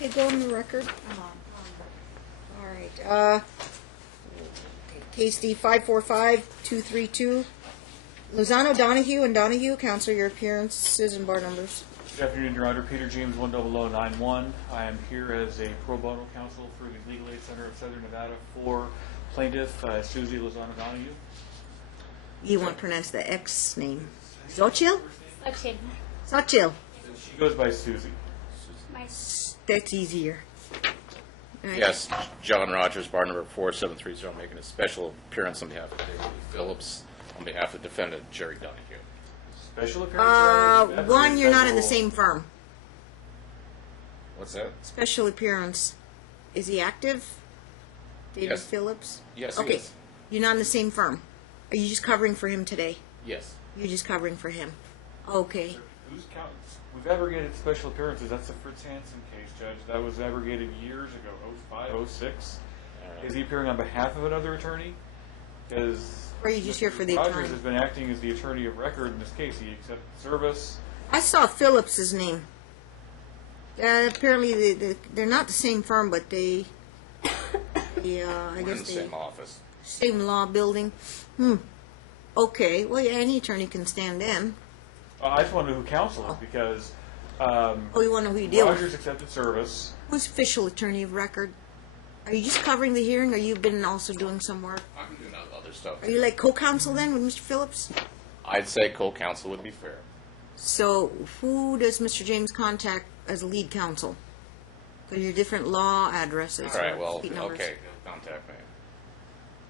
Okay, go on the record. All right. Case D 545232. Lozano, Donohue, and Donohue. Counselor, your appearances and bar numbers. Good afternoon, Your Honor. Peter James, 10091. I am here as a pro bono counsel for the Legal Aid Center of Southern Nevada for plaintiff Susie Lozano Donohue. You want to pronounce the X name. Xochitl? Xochitl. Xochitl. She goes by Susie. That's easier. Right. Yes, John Rogers, bar number 4730, making a special appearance on behalf of David Phillips, on behalf of defendant Jerry Donohue. Special appearance? One, you're not in the same firm. What's that? Special appearance. Is he active? David Yes. Phillips? Yes, Okay. he is. You're not in the same firm. Are you just covering for him today? Yes. You're just covering for him. Okay. Who's counting? We've abrogated special appearances. That's the Fritz Hansen case, Judge. That was abrogated years ago, 05, 06. Is he appearing on behalf of another attorney? Because Or are you just here for the Rogers attorney? has been acting as the attorney of record in this case. He accepted service. I saw Phillips's name. Apparently, they're not the same firm, but I We're in guess the same office. same law building. Okay. Well, yeah, any attorney can stand in. I just want to know who counsel is because Oh, you want to know who you deal with? Rogers accepted service. Who's official attorney of record? Are you just covering the hearing, or you've been also doing some work? I'm doing other stuff. Are you like co-counsel then with Mr. Phillips? I'd say co-counsel would be fair. So who does Mr. James contact as lead counsel? Because your different law addresses. All right, or well, seat numbers. okay, contact me.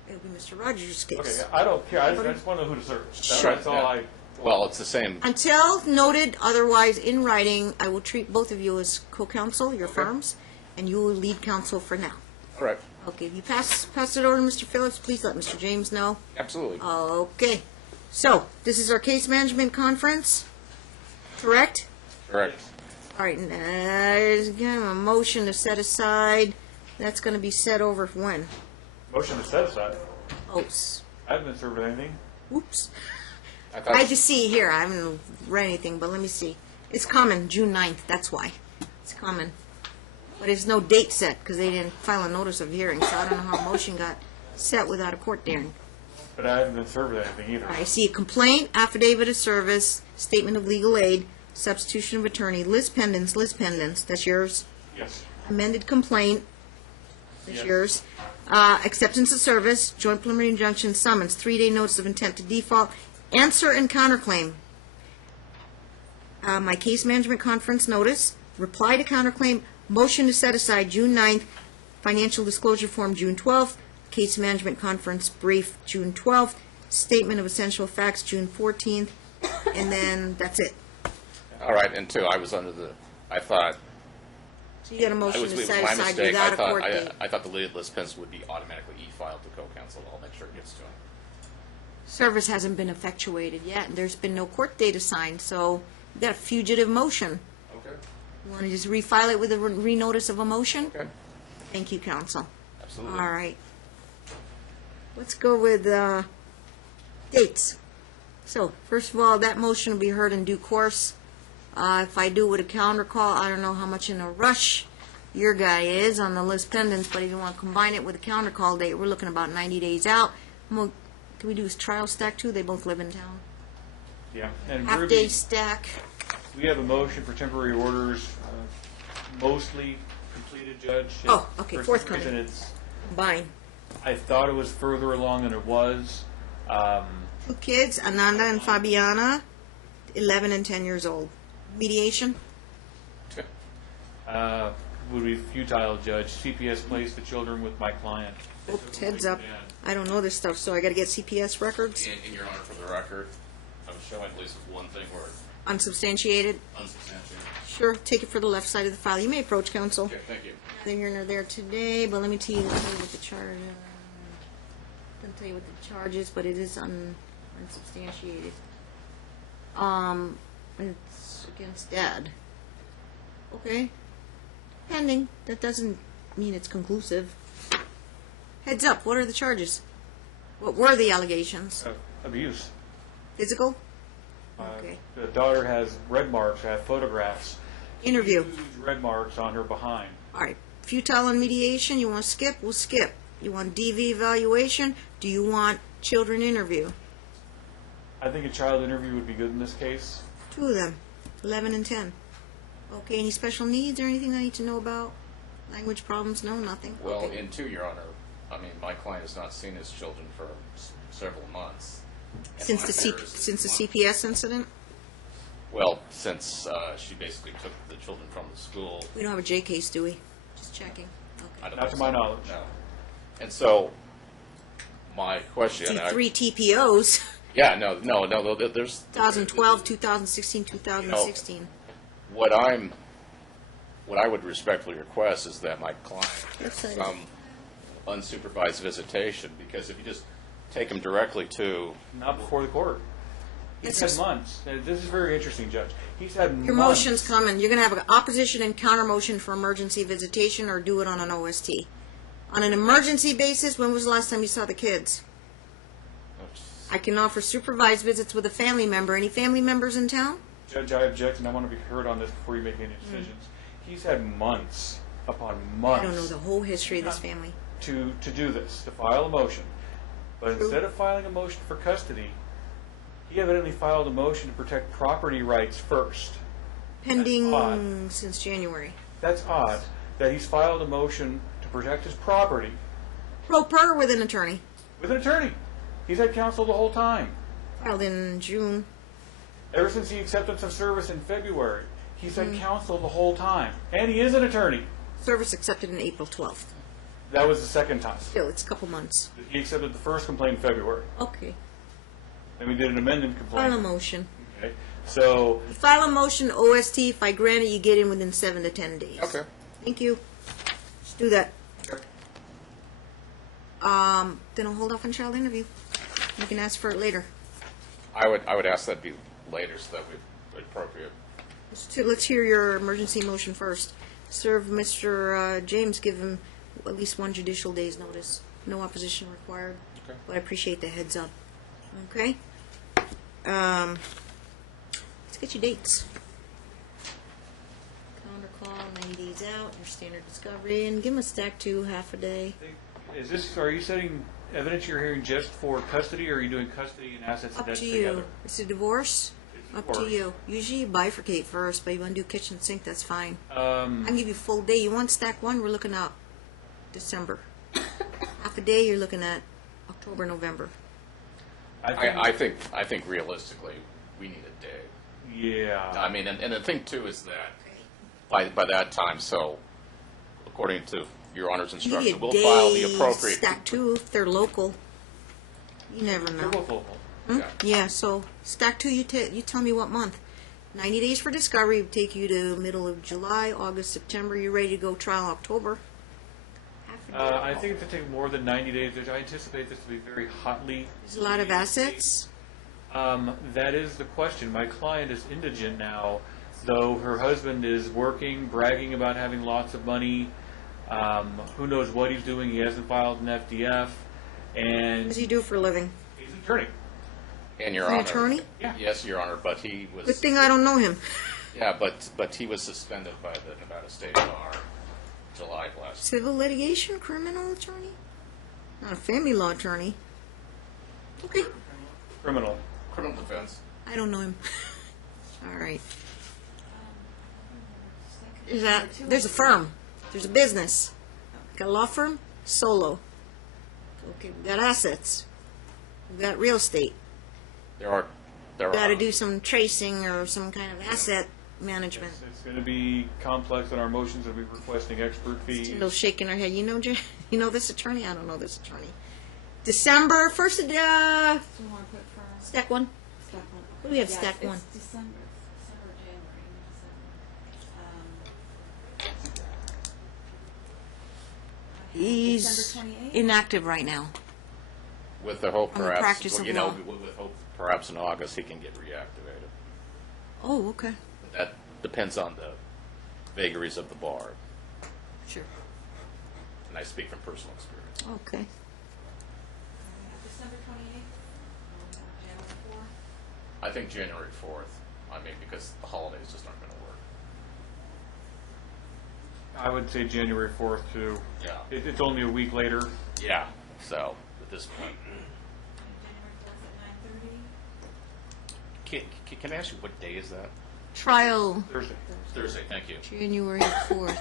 It'll be Mr. Rogers' case. Okay, I don't care. I just want to know who to serve. Sure. That's all Yeah. Well, it's the same. Until noted otherwise in writing, I will treat both of you as co-counsel, your firms, and you will lead counsel for now. Correct. Okay, if you pass it over to Mr. Phillips, please let Mr. James know. Absolutely. Okay. So, this is our case management conference, correct? Correct. All right, there's again a motion to set aside. That's going to be set over when? Motion to set aside. Oh, I haven't been served with anything. oops. I thought I just see here. I haven't read anything, but let me see. It's coming, June 9th. That's why. It's coming. But there's no date set because they didn't file a notice of hearing, so I don't know how a motion got set without a court hearing. But I haven't been served with anything either. I see a complaint, affidavit of service, statement of legal aid, substitution of attorney, list pendants. That's yours. Yes. Amended complaint. That's Yes. yours. Acceptance of service, joint preliminary injunction, summons, 3-day notice of intent to default, answer and counterclaim. My case management conference notice, reply to counterclaim, motion to set aside June 9th, financial disclosure form June 12th, case management conference brief June 12th, statement of essential facts June 14th, and then that's it. All right, and two, I thought, So you got a motion it to was set my aside mistake. without a court date. I thought the list pens would be automatically e-filed to co-counsel. I'll make sure it gets to him. Service hasn't been effectuated yet, and there's been no court date assigned, so you got a fugitive motion. Okay. You want to just refile it with a renotice of a motion? Okay. Thank you, counsel. Absolutely. All right. Let's go with dates. So, first of all, that motion will be heard in due course. If I do it with a calendar call, I don't know how much in a rush your guy is on the list pendants, but if you want to combine it with a calendar call date, we're looking about 90 days out. Can we do a trial stack too? They both live in town. Yeah. And Half-day Ruby, stack. we have a motion for temporary orders, mostly completed, Judge. Oh, okay, For some forthcoming. reason it's, Combine. I thought it was further along than it was. 2 kids, Ananda and Fabiana, 11 and 10 years old. Mediation? Would be futile, Judge. CPS placed the children with my client. Oops, heads up. I don't know this stuff, so I got to get CPS records. In Your Honor, for the record, I was showing at least one thing where Unsubstantiated? unsubstantiated. Sure, take it for the left side of the file. You may approach counsel. Okay, thank you. Then you're there today, but let me tell you what the charge. Doesn't tell you what the charge is, but it is unsubstantiated. It's against Dad. Okay. Pending. That doesn't mean it's conclusive. Heads up. What are the charges? What were the allegations? Abuse. Physical? Okay. The daughter has red marks. I have photographs. Interview. Huge red marks on her behind. All right. Futile on mediation, you want to skip? We'll skip. You want DV evaluation? Do you want children interview? I think a child interview would be good in this case. Two of them, 11 and 10. Okay, any special needs or anything I need to know about? Language problems? No, nothing. Well, Okay. in two, Your Honor, I mean, my client has not seen his children for several months. And Since my the fear is since the my- CPS incident? Well, since she basically took the children from the school. We don't have a J case, do we? Just checking. I Okay. don't Not think to my so. knowledge. No. And so, my question. See, I- 3 TPOs. Yeah, no. There's 2012, 2016, 2016. What I would respectfully request is that my client get What's that? some unsupervised visitation, because if you just take him directly to, Not before the court. He's It's had months. This is very interesting, Judge. He's had Your months. motion's coming. You're going to have an opposition and counter motion for emergency visitation or do it on an OST. On an emergency basis, when was the last time you saw the kids? I can offer supervised visits with a family member. Any family members in town? Judge, I object, and I want to be heard on this before you make any decisions. He's had months upon months. I don't know the whole history of this family. to do this, to file a motion. But True. instead of filing a motion for custody, he evidently filed a motion to protect property rights first. Pending odd. since January. That's odd that he's filed a motion to protect his property Pro per with an attorney. with an attorney. He's had counsel the whole time. Filed in June. Ever since the acceptance of service in February, he's had counsel the whole time. And he is an attorney. Service accepted in April 12th. That was the second time. Still, it's a couple months. He accepted the first complaint in February. Okay. Then we did an amended File a complaint. motion. Okay. So, You file a motion OST. If I grant it, you get in within 7 to 10 days. okay. Thank you. Let's do that. Then I'll hold off on child interview. You can ask for it later. I would ask that be later so that we appropriate. Let's hear your emergency motion first. Serve Mr. James, give him at least 1 judicial day's notice. No opposition required. Okay. But I appreciate the heads up. Okay? Let's get you dates. Counter call, 90 days out, your standard discovery, and give him a stack 2, half a day. are you setting evidence you're hearing just for custody, or are you doing custody and assets and Up debts to together? you. It's a divorce? It's Up to divorce. you. Usually you bifurcate first, but you want to do kitchen sink, that's fine. I Um, can give you full day. You want stack 1, we're looking at December. Half a day, you're looking at October, November. I think, I think realistically, we need a day. yeah. I mean, and the thing too is that by that time, so according to Your Honor's Give you instruction, a we'll day, file the appropriate. stack 2 if they're local. You never They're know. both local. Hmm? Yeah. Yeah, so stack 2, you tell me what month. 90 days for discovery would take you to middle of July, August, September. You're ready to go trial October. Half a day. I think it would take more than 90 days. I anticipate this to be very hotly. There's a lot of assets. That is the question. My client is indigent now, though her husband is working, bragging about having lots of money. Who knows what he's doing? He hasn't filed an FDF, What and does he do for a living? he's an attorney. And Your An Honor. attorney? Yeah. Yes, Your Honor, but he was. Good thing I don't know him. Yeah, but he was suspended by the Nevada State Bar July of last. Civil litigation, criminal attorney? Not a family law attorney. Okay. Criminal. Criminal defense. I don't know him. All right. There's a firm. There's a business. Got a law firm? Solo. Okay, we got assets. We got real estate. There are. Got to do some tracing or some kind of asset management. It's going to be complex in our motions, and we're requesting expert fees. Still shaking her head. You know this attorney? I don't know this attorney. December 1st, Do you want to put for stack 1. stack one? What do we have, Yeah, stack 1? It's December, January, He's December 28th? inactive right now. With the hope, On the perhaps, practice well, of you know, law. with hope, perhaps in August he can get reactivated. Oh, okay. But that depends on the vagaries of the bar, Sure. and I speak from personal experience. Okay. December 28th, January 4th. I think January 4th. I mean, because the holidays just aren't going to work. I would say January 4th too. Yeah. It's only a week later. Yeah, so, at this point. January 4th at 9:30. Can I ask you, what day is that? Trial Thursday. Thursday, thank you. January 4th.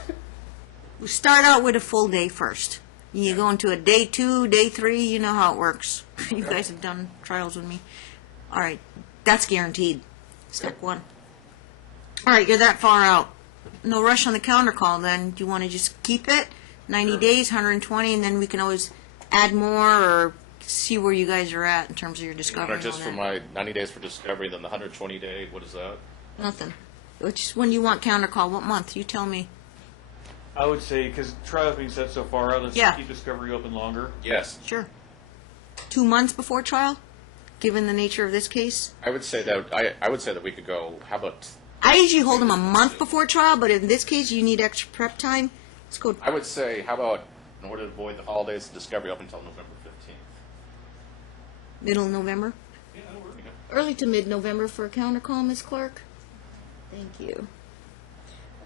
We start out with a full day first. You go into a day 2, day 3, you know how it works. You guys have done trials with me. All right, that's guaranteed. Step 1. All right, you're that far out. No rush on the calendar call then. Do you want to just keep it? 90 days, 120, and then we can always add more or see where you guys are at in terms of your discovery. Or just for and all that. my 90 days for discovery, then the 120 day, what is that? Nothing. Which when you want counter call? What month? You tell me. I would say, because trial's being set so far out, let's Yeah. keep discovery open longer. Yes. Sure. 2 months before trial, given the nature of this case. I would say that, I would say that we could go, how about, I usually hold them a month before trial, but in this case, you need extra prep time. Let's go. I would say, how about, in order to avoid the holidays, discovery up until November 15th? Middle of November, Yeah, that'll work. early to mid-November for a counter call, Ms. Clark. Thank you.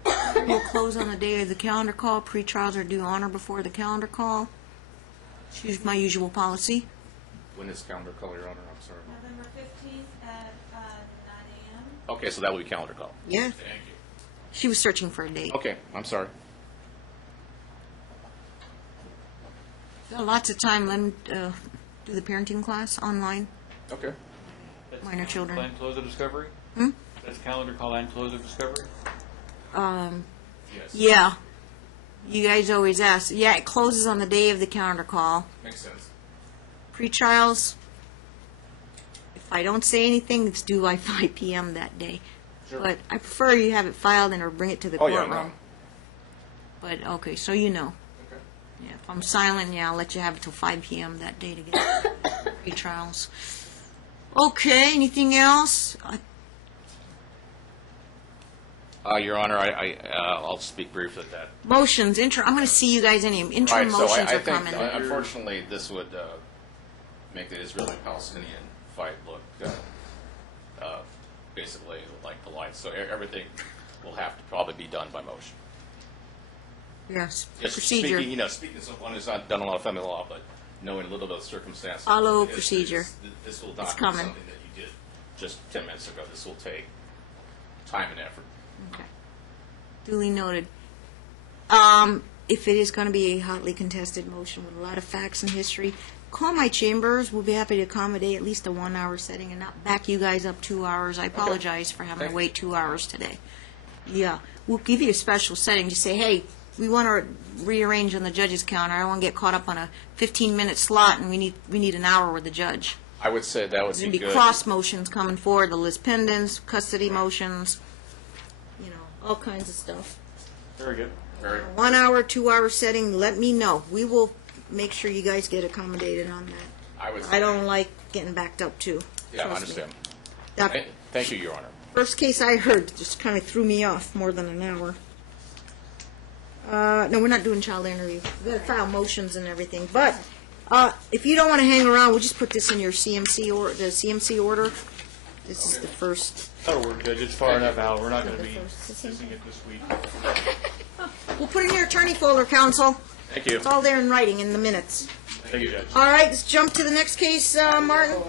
We'll close on the day of the calendar call. Pre-trials are due honor before the calendar call. It's my usual policy. When is calendar call, Your Honor? I'm sorry. November 15th at 9 a.m. Okay, so that would be calendar call. Yeah. Thank you. She was searching for a date. Okay, I'm sorry. Got lots of time. Let them do the parenting class online. Okay. That's Minor calendar children. call and close of discovery? Hmm? That's calendar call and close of discovery? Yes. Yeah. You guys always ask. Yeah, it closes on the day of the calendar call. Makes sense. Pre-trials, if I don't say anything, it's due by 5 p.m. that day. Sure. But I prefer you have it filed and or bring it to the Oh, yeah, courtroom. no. But, okay, so you know. Okay. Yeah, if I'm silent, yeah, I'll let you have it till 5 p.m. that day to get pre-trials. Okay, anything else? Your Honor, I'll speak briefly at that. Motions, I'm going to see you guys anyway. Interim Right, so motions I are think, coming. unfortunately, this would make the Israeli-Palestinian fight look basically like the lights. So everything will have to probably be done by motion. Yes, Just procedure. speaking as someone who's not done a lot of family law, but knowing a little bit of circumstances. Follow this- procedure. This will not It's be coming. something that you did just 10 minutes ago. This will take time and effort. Okay. Duly noted. If it is going to be a hotly contested motion with a lot of facts and history, call my chambers. We'll be happy to accommodate at least a 1-hour setting and not back you guys up 2 hours. I apologize for having to Thank- wait 2 hours today. Yeah. We'll give you a special setting. Just say, hey, we want to rearrange on the judge's counter. I don't want to get caught up on a 15-minute slot, and we need an hour with the judge. I would say that would There's be going to be good. cross motions coming forward, the lis pendens, custody motions, all kinds of stuff. Very good. Very- 1 hour, 2 hour setting, let me know. We will make sure you guys get accommodated on that. I would. I don't like getting backed up too. Yeah, I Trust me. understand. That Thank you, Your Honor. first case I heard just kind of threw me off more than an hour. No, we're not doing child interview. We've got to file motions and everything. But if you don't want to hang around, we'll just put this in your CMC or the CMC order. This is the first. That'll work, Judge. It's far enough out. We're not going to be First. discussing it this week. We'll put it in your attorney folder, counsel. Thank you. It's all there in writing in the minutes. Thank you, Judge. All right, let's jump to the next case, Martin.